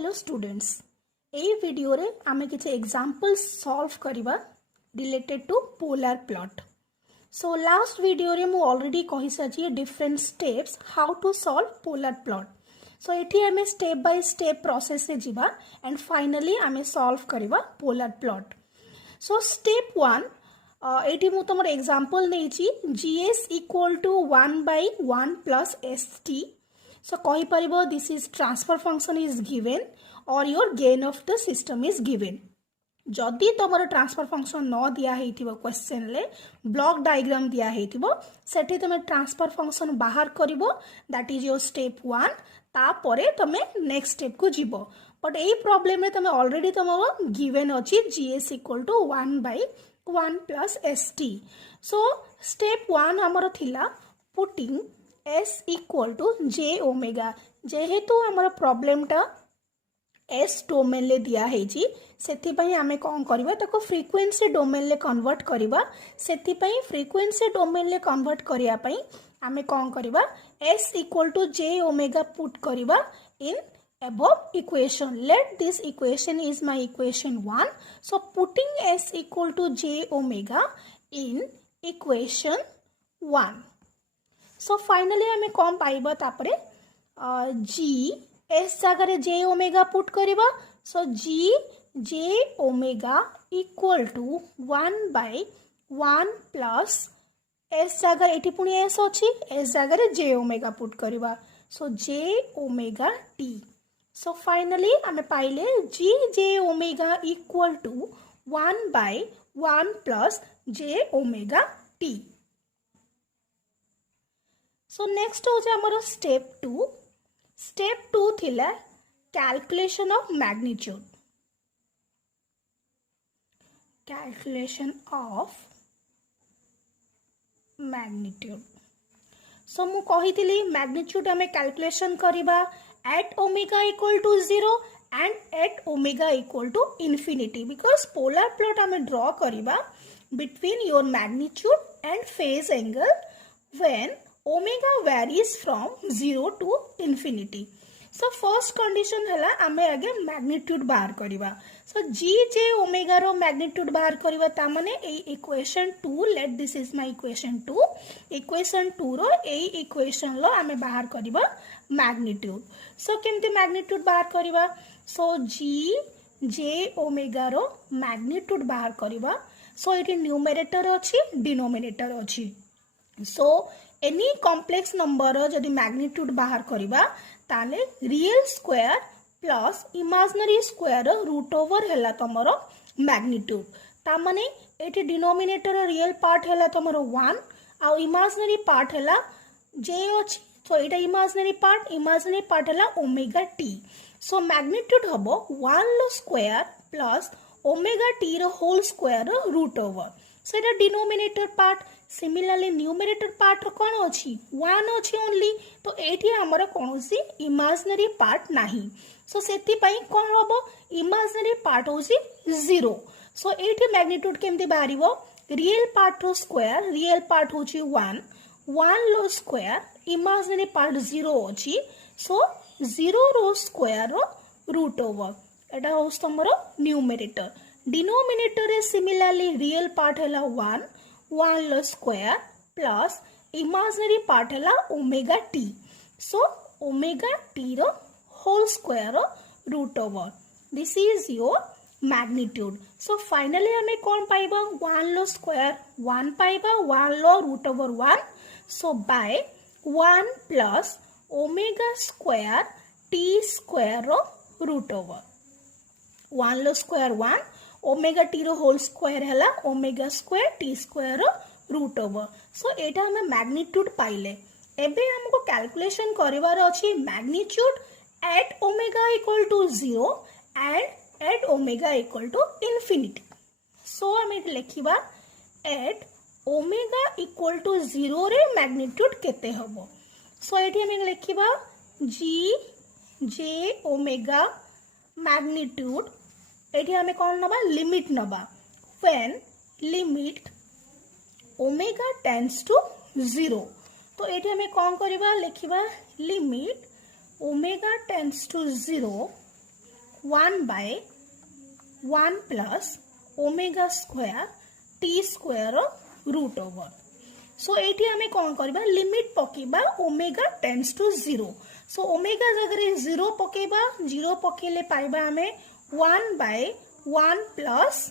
Hello students ए video रे आमे किछ एग्जांपल सॉल्व करिबा related to polar plot. So last video रे मु ऑलरेडी कहि सची different steps how to solve polar plot. So एठी आमे स्टेप बाय स्टेप प्रोसेस रे जिबा एंड फाइनली आमे सॉल्व करिबा पोलर प्लॉट। सो स्टेप 1 एठी मु तमर एग्जांपल नेची gs equal to 1/1 plus st। So कहि परिबो this is transfer function is given or your gain of the system is given। जदि तमर ट्रांसफर फंक्शन न दिया हेतिबो क्वेश्चन ले ब्लॉक डायग्राम दिया हेतिबो सेठी तमे ट्रांसफर फंक्शन बाहर करिवो दैट इज योर स्टेप 1 ता परे तमे नेक्स्ट स्टेप को जिवो। बट एई प्रॉब्लम रे तमे ऑलरेडी तमरो गिवन अछि gs equal to 1/1 plus st। So step 1 हमरो थिला putting s equal to j omega. जेहेतु हमर प्रॉब्लम टा s डोमेन ले दिया हेची सेति पई आमे कोन करबा ताको फ्रीक्वेंसी डोमेन ले कन्वर्ट करबा। सेति पई फ्रीक्वेंसी डोमेन ले कन्वर्ट करिया पई आमे कोन करबा s equal to j omega put करबा in above equation। Let this equation is my equation 1। So putting s equal to j omega in equation 1। So finally आमे कौन पाइबा तापरे g s जगह j ओमेगा पुट करिबा। So g j omega equal to 1/1 plus s जगह एटी पुनी s अछि s जगह j ओमेगा पुट करिबा। So j omega t। So finally आमे पाइले g j omega equal to 1/1 plus j omega t। So next हो जाए हमारा स्टेप 2। स्टेप 2 थिला calculation of magnitude. Calculation of magnitude. So मु कहितली मैग्नीट्यूड हमें कैलकुलेशन करिबा at omega equal to 0 and at omega equal to infinity. Because polar plot हमें draw करिबा between your magnitude and phase angle when omega varies from 0 to infinity। So first condition हला आमे आगे magnitude बाहर करिबा। So g j omega रो magnitude बाहर करिबा ता माने ए equation 2 let this is my equation 2। Equation 2 रो ए इक्वेशन लो आमे बाहर करिबा मैग्नीट्यूड। सो केमते मैग्नीट्यूड बाहर करिबा। सो g j ओमेगा रो मैग्नीट्यूड बाहर करिबा। सो एटी न्यूमरेटर अछि डिनोमिनेटर अछि। सो एनी कॉम्प्लेक्स नंबर जदि मैग्नीट्यूड बाहर करिबा ताले real square plus imaginary square root over हैला तमरो मैग्नीट्यूड। ता माने एटी डिनोमिनेटर रियल पार्ट हैला तमरो 1 आ इमेजिनरी पार्ट हैला j अछि। सो एटा इमेजिनरी पार्ट हैला ओमेगा t। सो मैग्नीट्यूड हबो 1 लो स्क्वायर प्लस ओमेगा t रो whole square root over. So एटा denominator part. Similarly numerator part रो कोन अछि 1 अछि ओनली। तो एठी हमर कोनोसी इमेजिनरी पार्ट नाही। सो सेति पई कोन होबो इमेजिनरी पार्ट होसी 0। सो एठी मैग्नीट्यूड केमति बाहरिबो रियल पार्ट रो स्क्वायर रियल पार्ट होची 1 लो स्क्वायर इमेजिनरी पार्ट 0 अछि। सो 0 रो स्क्वायर रो रूट ओवर एटा होस तमरो न्यूमरेटर। डिनोमिनेटर रे सिमिलरली रियल पार्ट हैला 1 लो स्क्वायर प्लस इमेजिनरी पार्ट हैला omega t। So omega t रो होल स्क्वायर रो root over this is your magnitude. So finally हमें कौन पाइबा 1 लो स्क्वायर 1 पाइबा 1 लो root over 1। So by 1 plus omega square t square रो रूट ओवर 1 लो स्क्वायर 1 ओमेगा टी रो होल स्क्वायर हैला ओमेगा स्क्वायर टी स्क्वायर रो रूट ओवर। सो एटा हमें मैग्नीट्यूड पाइले। एबे हमको कैलकुलेशन करिवार अछि magnitude at omega equal to 0 and at omega equal to infinity. So हमें लिखिबा एट ओमेगा इक्वल टू 0 रे मैग्नीट्यूड केते हबो। सो एठी हमें लिखिबा g j ओमेगा मैग्नीट्यूड एठी हमें कौन नबा लिमिट नबा when limit omega tends to 0। तो एठी हमें कौन करिबा लिखिबा limit omega tends to 0 1 by 1 plus omega square t square root over. So एठी हमें कौन करबा लिमिट पकेबा omega tends to 0. So omega जगह 0 पकेबा 0 पकेले पाइबा हमें 1 by 1 plus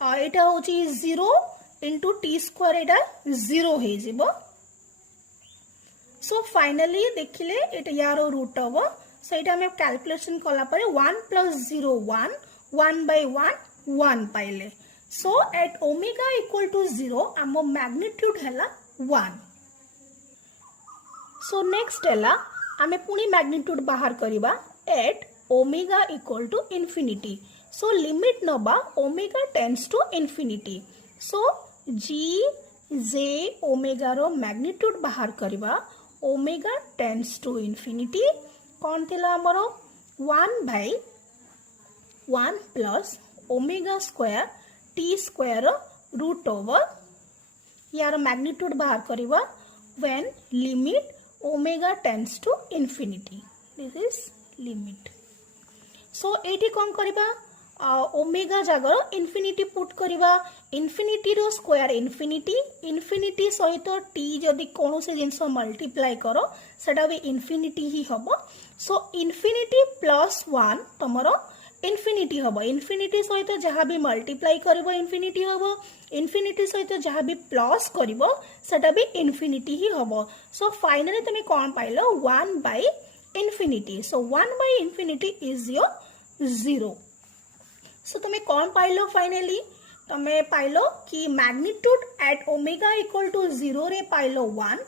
एटा होची 0 into t square एटा 0 हे जिवो. So finally देखिले एटा यारो रूट ओवर. So एटा हमें कैलकुलेशन कला परे 1 plus 0 1 1 by 1 1 पाइले. So at omega equal to 0 Amo magnitude हैला 1. So next हैला आमे पुनी magnitude बाहर करिबा at omega equal to infinity. So limit नबा omega tends to infinity. So g j omega row magnitude बाहर करिबा omega tends to infinity कौन थिला हमरो 1 by 1 plus omega square t square root over यार magnitude बाहर करिबा when limit omega tends to infinity. This is limit. So एठी कौन करिबा ओमेगा जगह इन्फिनिटी पुट करिबा इन्फिनिटी रो स्क्वायर इन्फिनिटी इन्फिनिटी सहित टी जदि कौन से जिनस मल्टीप्लाई करो सेटा भी इन्फिनिटी ही हबो. सो इन्फिनिटी प्लस 1 तमरो इन्फिनिटी हबो. इन्फिनिटी सहित जहाँ भी मल्टीप्लाई करिबो इन्फिनिटी हबो. इन्फिनिटी सहित जहाँ भी प्लस करिबो सेटा भी इन्फिनिटी ही हबो. सो फाइनली तुम कौन pilo 1 by infinity. So 1 by infinity is your 0. So तुम्हें कौन पाइलो फाइनली तुम्हें पाइलो कि magnitude at omega equal to 0 रे पाइलो 1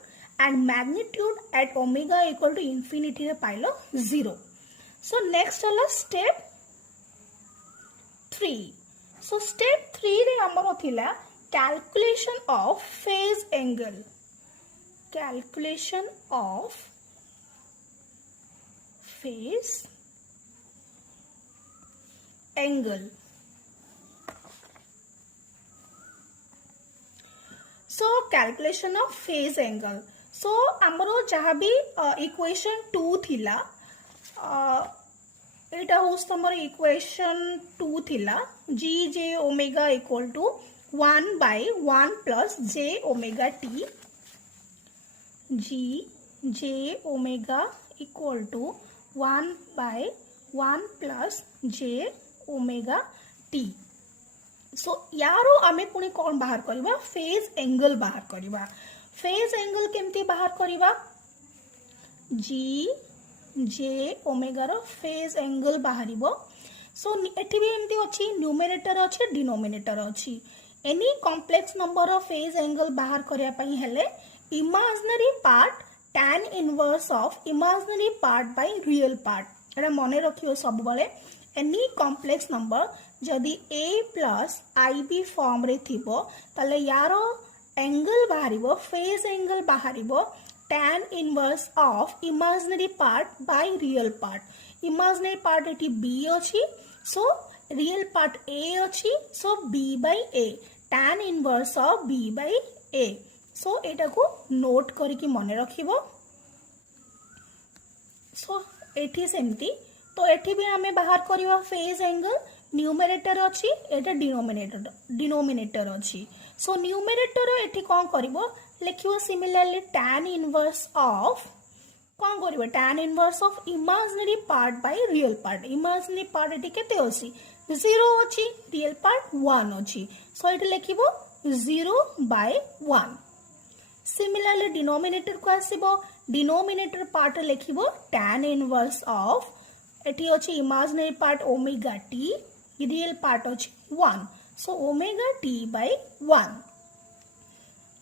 and magnitude at omega equal to infinity रे पाइलो 0. सो नेक्स्ट हला स्टेप 3. सो स्टेप 3 रे हमरो थिला calculation of phase angle. Calculation of phase angle. So calculation of phase angle. So हमरो जहाँ भी equation 2 थिला एटा होस तमरो equation 2 थिला g j omega equal to 1 by 1 plus j omega t. g j omega equal to 1 by 1 plus j omega t. So यारो आमे पुणी कौन बाहर करिबा फेज एंगल बाहर करिबा. फेज एंगल केमती बाहर करिबा जी जे ओमेगा रो फेज एंगल बाहरिबो. सो एठी भी एमती अछि न्यूमरेटर अछि डिनोमिनेटर अछि. Any complex number of phase angle बाहर करिया पई हेले imaginary part tan inverse of imaginary part by real part. एटा मने रखियो सब बळे एनी कॉम्प्लेक्स नंबर जदि a प्लस ib फॉर्म रे थिबो ताले यारो एंगल बाहरिबो फेज एंगल बाहरिबो tan inverse of imaginary part by real part. Imaginary part eighty b अछि सो रियल पार्ट a अछि सो b by a tan inverse of b by a. सो एटा को note करके मने रखिबो. सो एठी सेमती तो एठी भी हमें बाहर करिवा फेज एंगल न्यूमरेटर अछि एटा डिनोमिनेटर अछि. सो न्यूमरेटर एठी कोन करिवो लिखिवो सिमिलरली tan इनवर्स ऑफ कोन करिवो tan inverse of imaginary part by real part. Imaginary part एठी केते अछि 0 अछि रियल पार्ट 1 अछि. सो एठी लिखिवो 0 by 1. सिमिलरली डिनोमिनेटर को आसीबो डिनोमिनेटर पार्ट लिखिवो tan इनवर्स ऑफ एटी अछि imaginary part omega t real part अछि 1. So omega t by 1.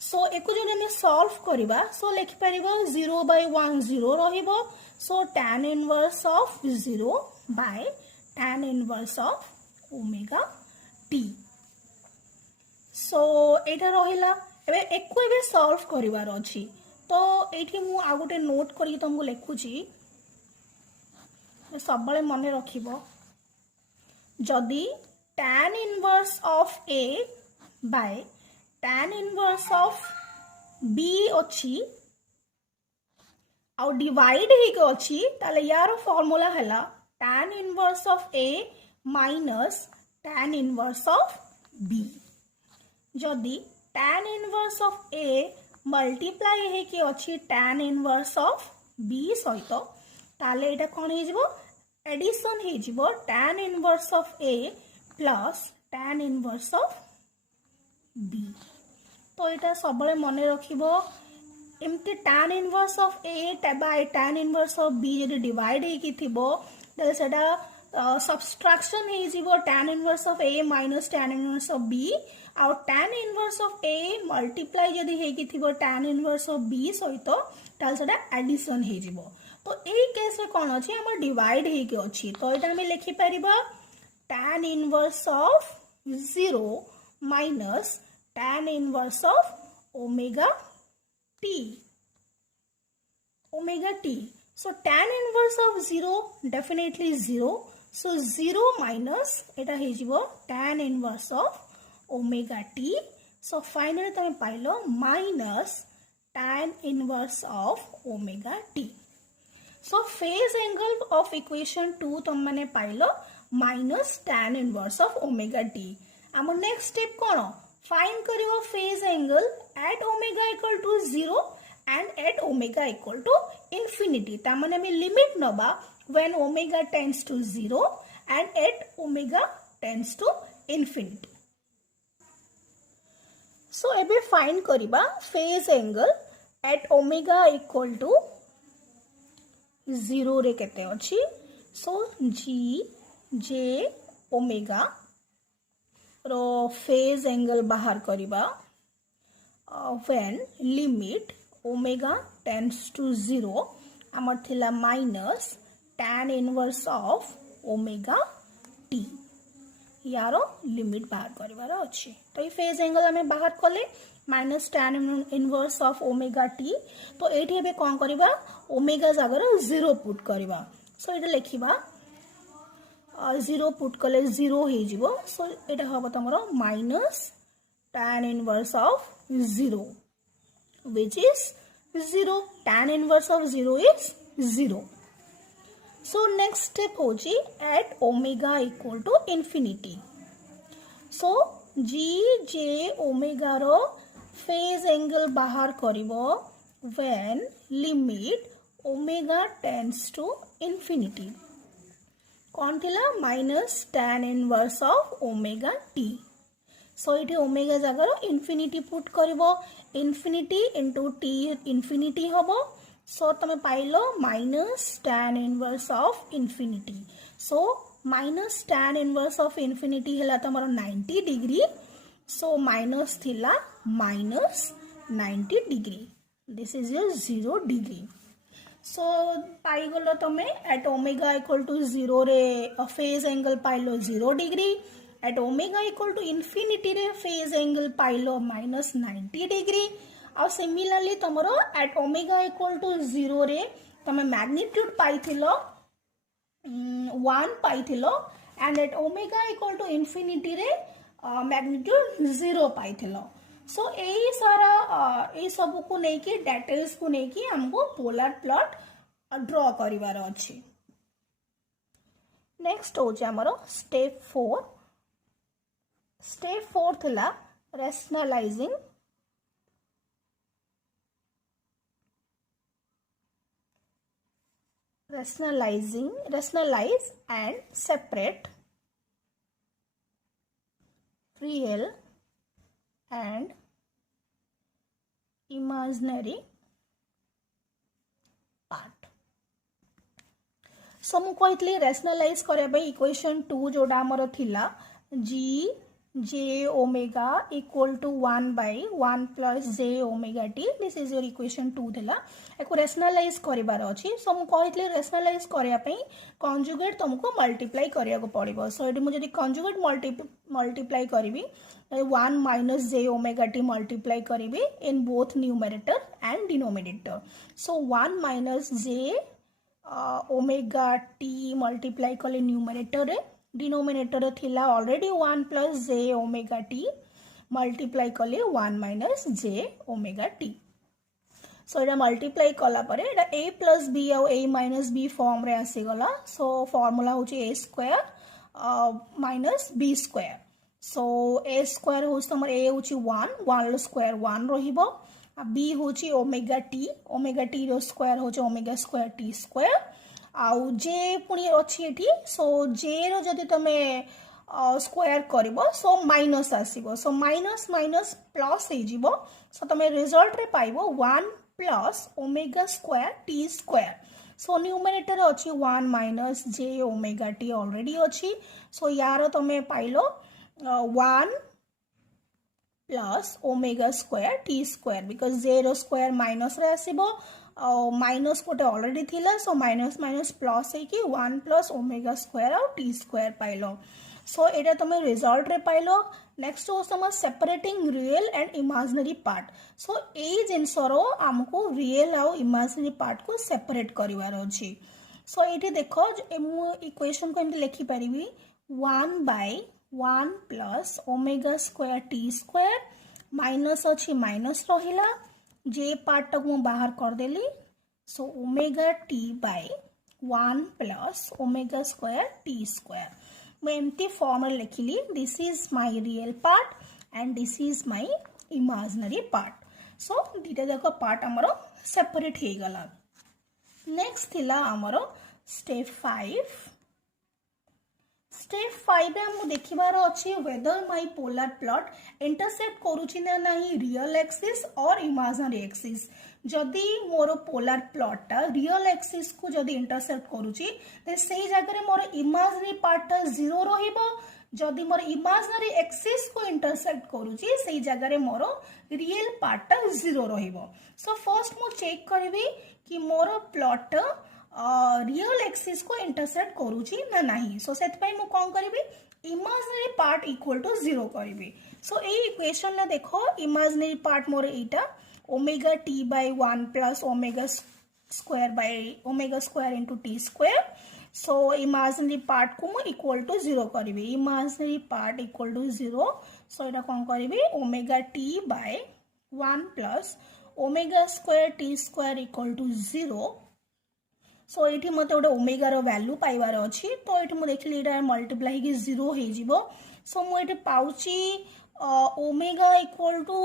So एको जने में सॉल्व करिबा सो लिखि परिबो 0 by 1 0 रहिबो. So tan inverse of 0 by tan inverse of omega t. So एटा रहिला एबे एको एबे सॉल्व करिवार अछि. तो एठी मु आ गोटे नोट करी तुमको लिखुची सब मन रखिब जदि tan inverse of a bye tan inverse of b अछि आउ डिवाइड ही को अछि ताले यार फार्मूला हैला tan inverse of A minus tan inverse of B. जदि tan inverse of A multiply है कि अच्छी tan inverse of B सहित ताले एटा कौन है जिवो एडिशन है जिवो tan inverse of A plus tan inverse of B. तो एटा सबले मने रखिबो एमती tan inverse of A bye tan inverse of B जदि डिवाइड है कि थिबो ताले सेटा सबट्रैक्शन है जिवो tan inverse of A minus tan inverse of B और tan inverse of A multiply जदि है कि थिबो tan inverse of B सहित ताले सेटा एडिशन है जिवो. तो ए केस रे कोन अछि हमर डिवाइड हे के अछि तो एटा हम लिखि परिबा tan inverse of 0 minus tan inverse of omega t. Omega t. So tan inverse of 0 definitely 0. So 0 minus एटा हे जिवो tan inverse of omega t. So finally तमे पाइलो minus tan inverse of omega t. So phase angle of equation 2 तुम मैंने pilo minus tan inverse of omega t. आम next step कौन find करियो phase angle at omega equal to 0 and at omega equal to infinity. ता माने हमें limit नबा when omega tends to 0 and at omega tends to infinity. So एबे find करिबा phase angle at omega equal to 0 रे केते अछि. So जी जे ओमेगा रो फेज एंगल बाहर करिबा when limit omega tends to 0 हमर थिला minus tan inverse of omega t यारो लिमिट बाहर करिवार अछि. तो ये फेज एंगल हमें बाहर कले minus tan inverse of omega T. तो एठी एबे कोन करिबा ओमेगा जगह 0 पुट करिबा. सो एटा लिखिबा 0 पुट कले 0 हे जिवो. सो एटा हबो तमरो minus tan inverse of 0 which is 0. tan inverse of 0 is 0. So next step होची at omega equal to infinity. So g j omega row phase angle बाहर करिवो when limit omega tends to infinity. कौन थिला minus tan inverse of omega t. So इठी omega जगह infinity put करिवो infinity into t infinity हबो. So तमे पाइलो minus tan inverse of infinity. So minus tan inverse of infinity हला तमरो 90 degree. So minus थिला minus 90 degree. This is your 0 degree. So पाई गलो तमे at omega equal to 0 रे phase angle pilo 0 degree. At omega equal to infinity रे phase angle pilo minus 90 degree. और similarly तमरो at omega equal to 0 रे तमे magnitude pi थिलो 1 pi थिलो and at omega equal to infinity रे magnitude 0 पाई थिलो. सो यही सारा ये सब को नहीं कि डिटेल्स को नहीं कि हमको पोलर प्लॉट ड्रॉ करिवार अछि. नेक्स्ट हो जे हमरो स्टेप 4. स्टेप 4 थिला rationalizing rationalize and separate real and imaginary part. सो मु कहतली rationalize करे भाई इक्वेशन 2 जोडा हमर थिला g j omega equal to 1 by 1 plus j omega t. This is your equation 2 थिला. एको rationalize करिवार अछि. सो मु कहतली rationalize करिया पई conjugate तुमको multiply करिया को पड़िबो. सो एटी मु जदी conjugate multiply करिवि 1 minus j omega t multiply करिवि in both numerator and denominator. So 1 minus j omega t multiply कले numerator रे डिनोमिनेटर थिला already 1 plus j omega t multiply कले 1 minus j omega t. सो एटा multiply कला परे एटा a plus b आउ a minus b form रे आसी गला सो फार्मूला होची a square minus b square so a square होची हमर a होची 1 1 स्क्वायर 1 रहिबो b होची ओमेगा t रो स्क्वायर होची ओमेगा स्क्वायर t स्क्वायर आउ j पुनी अछि एठी सो j रो जदी तमे स्क्वायर करिवो सो माइनस आसीबो सो माइनस माइनस प्लस हे जिवो सो तमे रिजल्ट रे पाइबो 1 plus omega square t square so numerator अछि 1 minus j omega t already अछि सो यार तमे पाइलो 1 plus omega square t square because j रो स्क्वायर माइनस रे आसीबो माइनस कोटे ऑलरेडी थिला सो माइनस माइनस प्लस है कि 1 प्लस ओमेगा स्क्वायर और टी स्क्वायर पाइलो सो एटा तुम रिजल्ट रे पाइलो नेक्स्ट हो तुम separating real and imaginary part so ए जिनसर आमको रियल आउ इमेजिनरी पार्ट को सेपरेट करिवार अछि सो एठी देखो मु इक्वेशन को एमती लिखि परिबी 1 by 1 plus omega square t square minus अछि माइनस रहिला जे पार्ट तक मु बाहर कर देली so omega t by 1 plus omega square t square मैं एमती फॉर्म लिखिली this is my real part and this is my imaginary part so दीटा जाक पार्ट आमर सेपरेट हो गला नेक्स्ट थिला आमर स्टेप 5 रे हम देखिबार अछि whether my polar plot intersect करूछि ना नाही रियल एक्सिस और इमेजिनरी एक्सिस जदि मोर पोलर प्लॉट रियल एक्सिस को जदि इंटरसेक्ट करूछि ते सेही जगह रे मोर इमेजिनरी पार्ट 0 रहिबो जदि मोर इमेजिनरी एक्सिस को इंटरसेक्ट करूछि सेही जगह रे मोर रियल पार्ट 0 रहिबो सो फर्स्ट मु चेक करबी कि मोर प्लॉट रियल एक्सिस को इंटरसेक्ट करूछि ना नाही सो सेत पई मु कोन करबी इमेजिनरी पार्ट इक्वल टू 0 करबी सो ए इक्वेशन ले देखो imaginary part more eta omega t by 1 plus omega square into t square so imaginary part को मु इक्वल टू 0 करबी imaginary part equal to 0 so eta कोन करबी omega t by 1 plus omega square t square equal to 0 so ये मत गोटे omega रो value पाइबार अच्छी तो ये मुझे देखिए यहाँ मल्टीप्लाई कि 0 हो सो मुझे पाउची ओमेगा इक्वल टू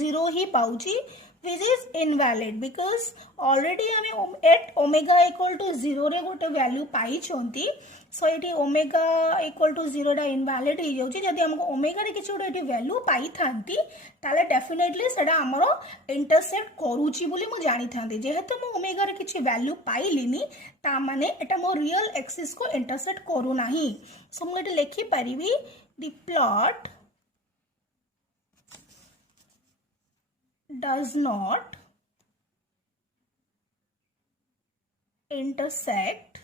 0 ही पाउची which is invalid because already आम एट ओमेगा इक्वल टू 0 रे गोटे वैल्यू पाई सो ये ओमेगा इक्वल टू 0 टा इनवैलिड हो जाउची जदि हमको ओमेगा रे किछि गोटे वैल्यू पाई थांती ताले डेफिनेटली सेटा हमरो इंटरसेक्ट करूची बोली मु जानि थांती जेहेतु मु ओमेगा रे किछि वैल्यू पाइलिनी ता माने एटा मो रियल एक्सिस को इंटरसेक्ट करू नाही सो मु एटा लिखि परिबी the plot does not intersect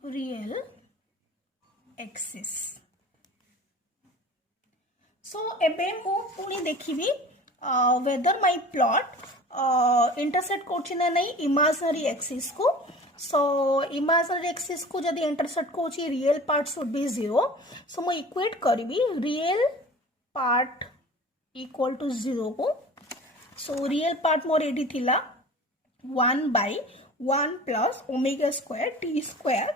real axis so एबे मु पुनी देखिबी whether my plot intersect करछि ना नहीं imaginary axis को so imaginary axis को जदि intersect करछि real part should be 0 so मु इक्वेट करिबी real part इक्वल टू 0 को सो रियल पार्ट मोर एडी थिला 1 by 1 plus omega square t square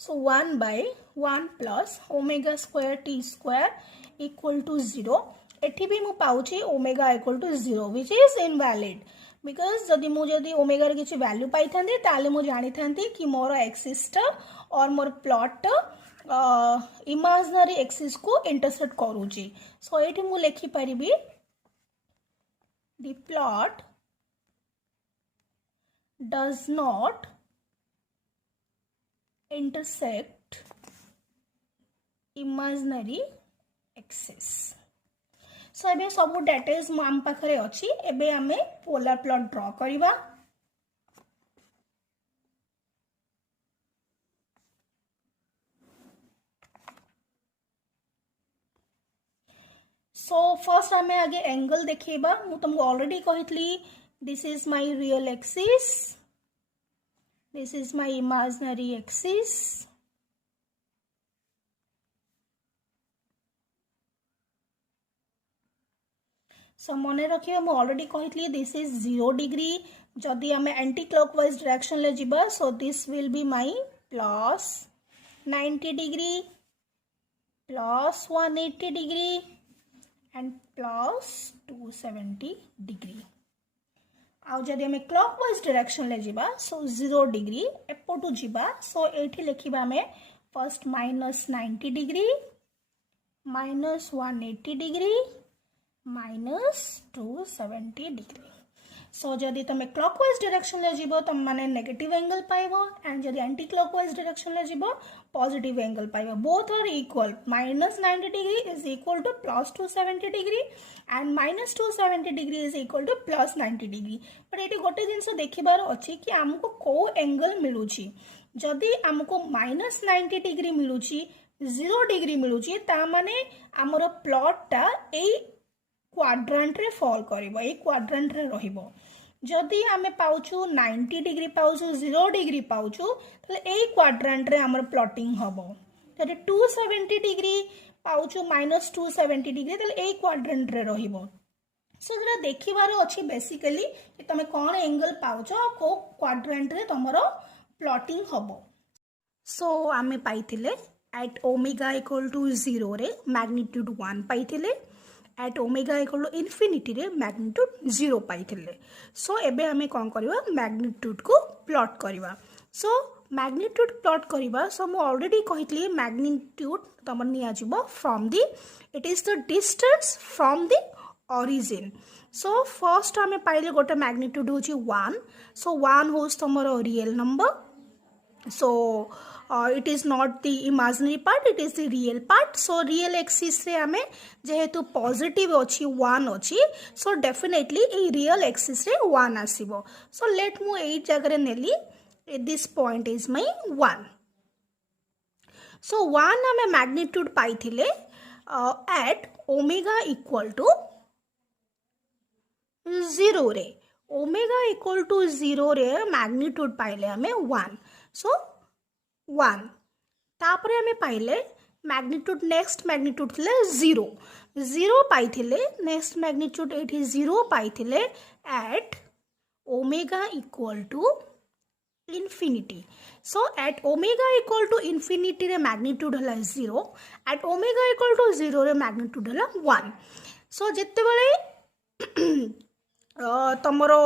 so 1 by 1 plus omega square t square equal to 0 एठी भी मु पाउची omega equal to 0 which is invalid because जदि मु जदि ओमेगा रे किछि वैल्यू पाई थांती ताले मु जानि थांती कि मोर एक्सिस और मोर प्लॉट इमेजिनरी एक्सिस को इंटरसेक्ट करूची सो एठी मु लिखि परिबी the plot does not intersect imaginary axis so एबे सब डिटेल्स आम पाखरे अछि एबे आमे पोलर प्लॉट ड्रा करिबा सो फर्स्ट आमे आगे एंगल देखेबा मु तुमको ऑलरेडी कहितली this is my real axis this is my imaginary axis so मन रखिए मुझे ऑलरेडी कही दिस इज 0 डिग्री जदि आम एंटी क्लॉकवाइज डायरेक्शन ले जिबा so this will be my plus 90 degree plus 180 degree and plus 270 degree आउ जदि आम क्लॉकवाइज डायरेक्शन ले जिबा सो 0 डिग्री एपटू जिबा सो एठी लिखिबा आम first minus 90 degree minus 180 degree minus 270 degree so जदि तुम क्लॉकवाइज डायरेक्शन ले जीवो तुम माने नेगेटिव एंगल पाइबो एंड जदि एंटी क्लॉकवाइज डायरेक्शन ले जीवो पॉजिटिव एंगल पाइबो both are equal minus 90 degree is equal to plus 270 degree and minus 270 degree is equal to plus 90 degree but ये गोटे जिनस देखिबार अच्छी कि आमको को एंगल मिलूची जदि आमको माइनस 90 डिग्री मिलूची 0 डिग्री मिलूची ता माने आमर प्लॉटटा ए क्वाड्रेंट रे फॉल करिवो ए क्वाड्रेंट रे रहिबो जदि आमे पाउछु 90 डिग्री पाउछु 0 डिग्री पाउछु तले ए क्वाड्रेंट रे हमर प्लॉटिंग हबो जदि 270 डिग्री पाउछु माइनस 270 डिग्री तले ए क्वाड्रेंट रे रहिबो सो जरा देखिबार अछि बेसिकली कि तमे कोन एंगल पाउछो को क्वाड्रेंट रे तमरो प्लॉटिंग हबो सो आमे पाइथिले एट ओमेगा इक्वल टू 0 रे मैग्नीट्यूड 1 पाइथिले at omega equal to infinity रे मैग्नीट्यूड 0 पाइथिले सो एबे हमें कौन करवा मैग्नीट्यूड को प्लॉट करवा सो मैग्नीट्यूड प्लॉट करवा सो मु ऑलरेडी कहितली मैग्नीट्यूड तमर निया जिवो from the it is the distance from the origin so first हमें पाइले गोटे मैग्नीट्यूड होची 1 सो 1 होस तमर real number so it is not the imaginary part it is the real part so real axis रे हमें जेहेतु positive अच्छी 1 अच्छी so definitely ए real axis रे 1 आसीबो so let मु एई जगह नेली this point is my 1 so 1 हमें magnitude पाइथिले at omega equal to 0 रे omega equal to 0 रे magnitude पाइले हमें 1 so 1 तापरे हमें पाइले मैग्नीट्यूड नेक्स्ट मैग्नीट्यूड थिले 0 पाइथिले नेक्स्ट मैग्नीट्यूड एठी 0 पाइथिले at omega equal to infinity so at omega equal to infinity रे मैग्नीट्यूड हला 0 एट ओमेगा इक्वल टू 0 रे मैग्नीट्यूड हला 1 सो जेते बेले तमरो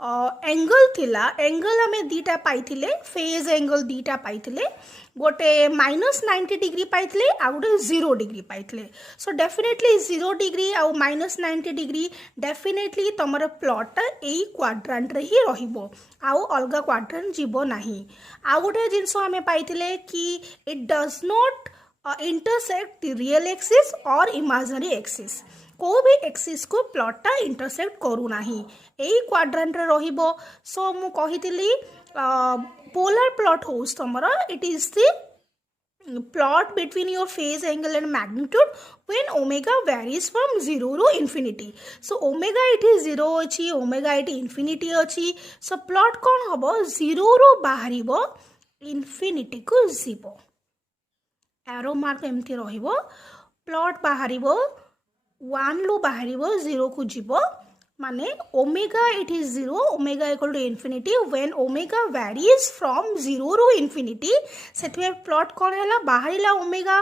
एंगल थिला एंगल हमें दीटा पाइथिले फेज एंगल दीटा पाइथिले गोटे माइनस 90 डिग्री पाइथिले आ गोटे 0 डिग्री पाइथिले सो डेफिनेटली 0 डिग्री आ माइनस 90 डिग्री डेफिनेटली तमर प्लॉट एई क्वाड्रेंट रे ही रहिबो आउ अलगा क्वाड्रेंट जीवो नाही आ गोटे जिंस हमें पाइथिले कि it does not intersect the real axis और इमेजिनरी एक्सिस को भी एक्सिस को प्लॉटटा इंटरसेक्ट करू नाही एई क्वाड्रेंट रे रहिबो सो मु कहितली पोलर प्लॉट होस तमरा it is the plot between your phase angle and magnitude when omega varies from 0 to infinity so omega it is 0 अछि omega it infinity अछि so plot कोन हबो 0 रो बाहरिबो infinity को जीवो एरो मार्क एमती रहिबो प्लॉट बाहरिबो 1 लो बाहरिबो 0 को जीवो माने omega it is 0 omega equal to infinity when omega varies from 0 to infinity सेथमे प्लॉट कोन हैला बाहरिला omega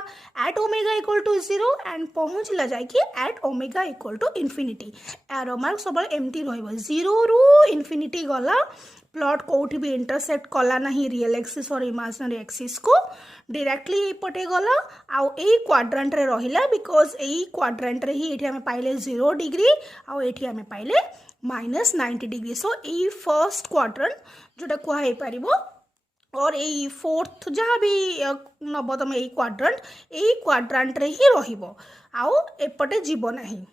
at omega equal to 0 and पहुंचला जाय कि at omega equal to infinity arrow mark सब एम्प्टी रहइबो 0 रु इनफिनिटी गला प्लॉट कोठी भी इंटरसेक्ट कला नहीं रियल एक्सिस और इमेजिनरी एक्सिस को डायरेक्टली एपटे गला आउ एई क्वाड्रेंट रे रहिला बिकॉज एई क्वाड्रेंट रे ही एठी हमें पाइले 0 डिग्री आउ एठी हमें पाइले माइनस 90 डिग्री सो एई फर्स्ट क्वाड्रेंट जोटा कुहा हे परिबो और एई फोर्थ जहाँ भी नबो तमे एई क्वाड्रेंट रे ही रहिबो आउ एपटे जीवो नहीं